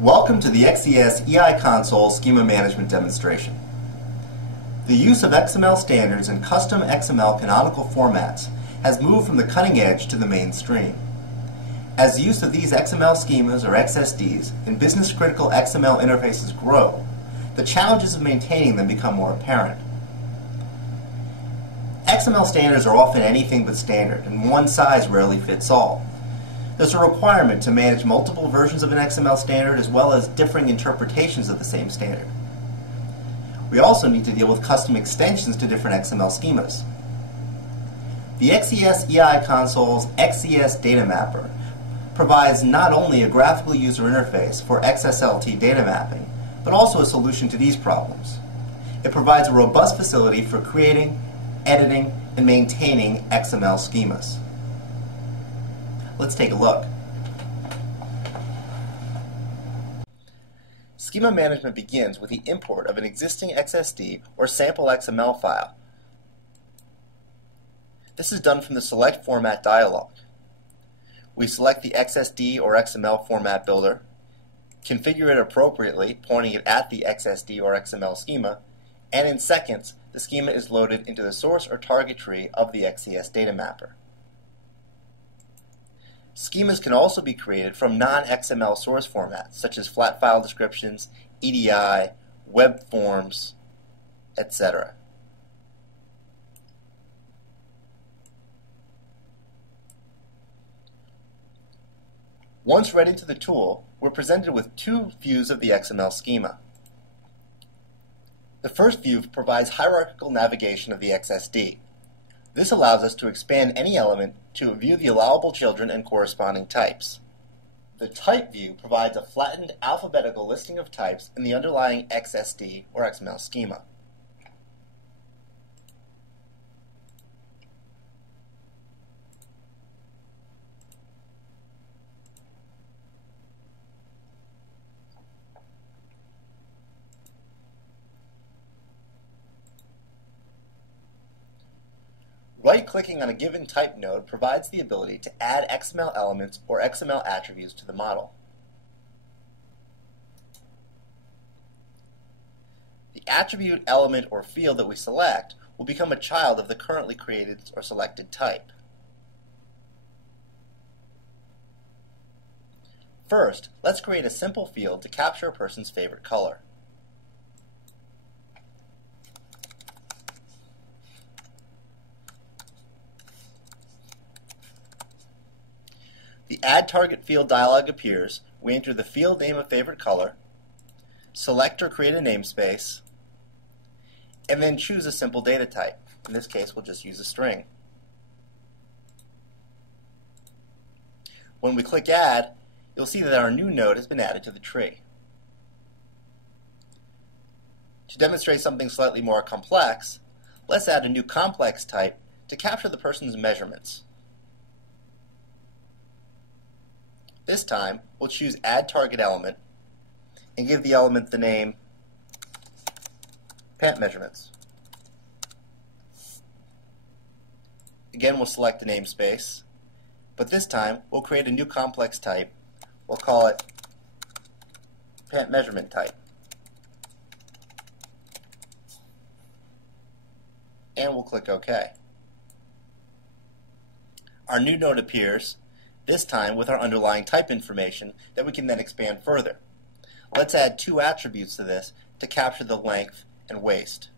Welcome to the XES EI Console Schema Management demonstration. The use of XML standards and custom XML canonical formats has moved from the cutting edge to the mainstream. As the use of these XML schemas or XSDs in business-critical XML interfaces grow, the challenges of maintaining them become more apparent. XML standards are often anything but standard, and one size rarely fits all. There's a requirement to manage multiple versions of an XML standard as well as differing interpretations of the same standard. We also need to deal with custom extensions to different XML schemas. The XES EI Console's XES Data Mapper provides not only a graphical user interface for XSLT data mapping, but also a solution to these problems. It provides a robust facility for creating, editing, and maintaining XML schemas. Let's take a look. Schema management begins with the import of an existing XSD or sample XML file. This is done from the Select Format dialog. We select the XSD or XML format builder, configure it appropriately, pointing it at the XSD or XML schema, and in seconds, the schema is loaded into the source or target tree of the XES data mapper. Schemas can also be created from non-XML source formats, such as flat file descriptions, EDI, web forms, etc. Once ready to the tool, we're presented with two views of the XML schema. The first view provides hierarchical navigation of the XSD. This allows us to expand any element to view the allowable children and corresponding types. The type view provides a flattened alphabetical listing of types in the underlying XSD or XML schema. Right-clicking on a given type node provides the ability to add XML elements or XML attributes to the model. The attribute, element, or field that we select will become a child of the currently created or selected type. First, let's create a simple field to capture a person's favorite color. The Add Target Field dialog appears. We enter the field name of favorite color, select or create a namespace, and then choose a simple data type. In this case, we'll just use a string. When we click Add, you'll see that our new node has been added to the tree. To demonstrate something slightly more complex, let's add a new complex type to capture the person's measurements. This time, we'll choose Add Target Element and give the element the name Pant Measurements. Again, we'll select the namespace, but this time we'll create a new complex type. We'll call it Pant Measurement Type. And we'll click OK. Our new node appears, this time with our underlying type information that we can then expand further. Let's add two attributes to this to capture the length and waist.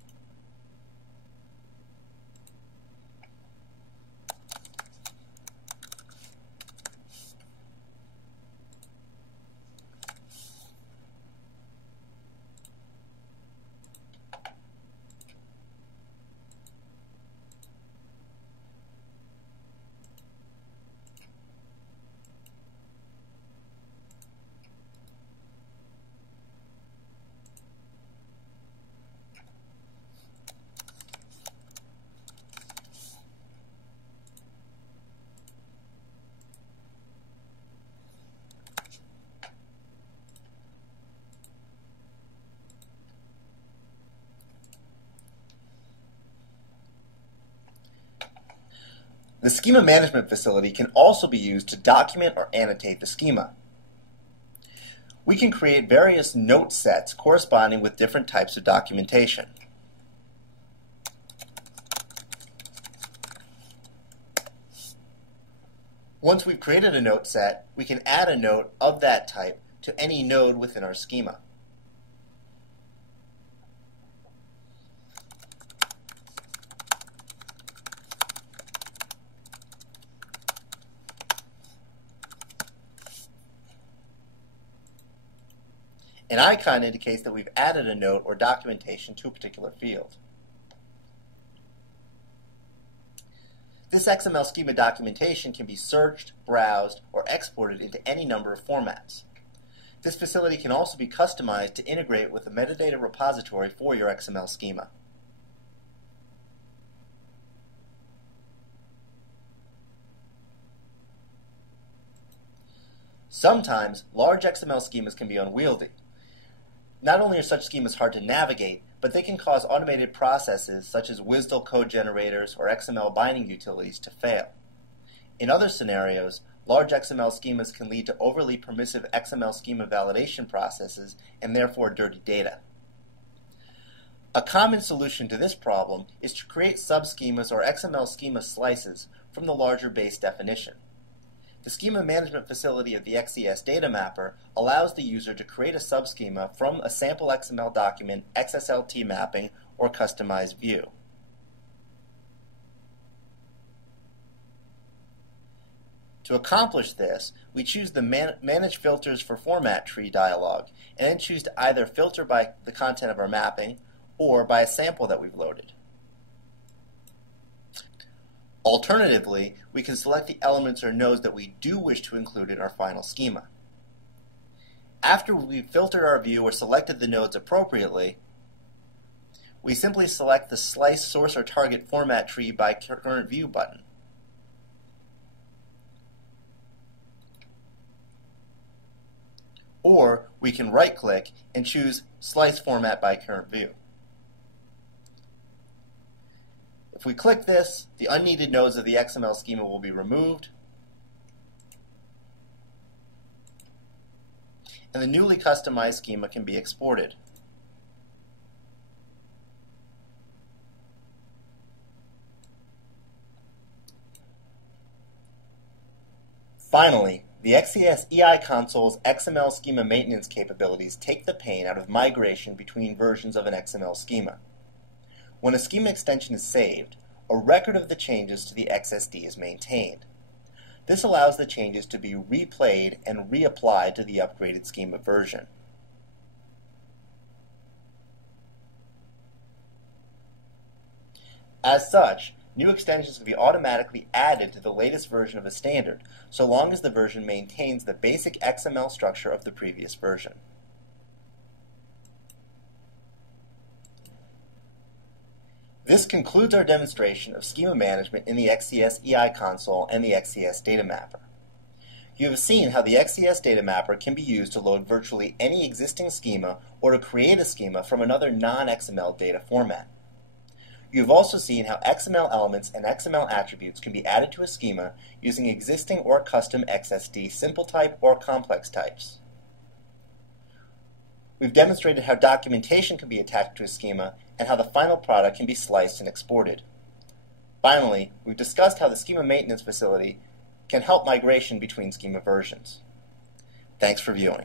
The schema management facility can also be used to document or annotate the schema. We can create various note sets corresponding with different types of documentation. Once we've created a note set, we can add a note of that type to any node within our schema. An icon indicates that we've added a note or documentation to a particular field. This XML schema documentation can be searched, browsed, or exported into any number of formats. This facility can also be customized to integrate with a metadata repository for your XML schema. Sometimes, large XML schemas can be unwieldy. Not only are such schemas hard to navigate, but they can cause automated processes such as WSDL code generators or XML binding utilities to fail. In other scenarios, large XML schemas can lead to overly permissive XML schema validation processes and therefore dirty data. A common solution to this problem is to create subschemas or XML schema slices from the larger base definition. The schema management facility of the XCS data mapper allows the user to create a subschema from a sample XML document, XSLT mapping, or customized view. To accomplish this, we choose the Manage Filters for Format Tree dialog, and then choose to either filter by the content of our mapping or by a sample that we've loaded. Alternatively, we can select the elements or nodes that we do wish to include in our final schema. After we've filtered our view or selected the nodes appropriately, we simply select the Slice Source or Target Format Tree by Current View button. Or we can right-click and choose Slice Format by Current View. If we click this, the unneeded nodes of the XML schema will be removed, and the newly customized schema can be exported. Finally, the XCS EI console's XML schema maintenance capabilities take the pain out of migration between versions of an XML schema. When a schema extension is saved, a record of the changes to the XSD is maintained. This allows the changes to be replayed and reapplied to the upgraded schema version. As such, new extensions can be automatically added to the latest version of a standard, so long as the version maintains the basic XML structure of the previous version. This concludes our demonstration of schema management in the XCS EI console and the XCS data mapper. You have seen how the XCS data mapper can be used to load virtually any existing schema or to create a schema from another non-XML data format. You have also seen how XML elements and XML attributes can be added to a schema using existing or custom XSD simple type or complex types. We've demonstrated how documentation can be attached to a schema and how the final product can be sliced and exported. Finally, we've discussed how the schema maintenance facility can help migration between schema versions. Thanks for viewing.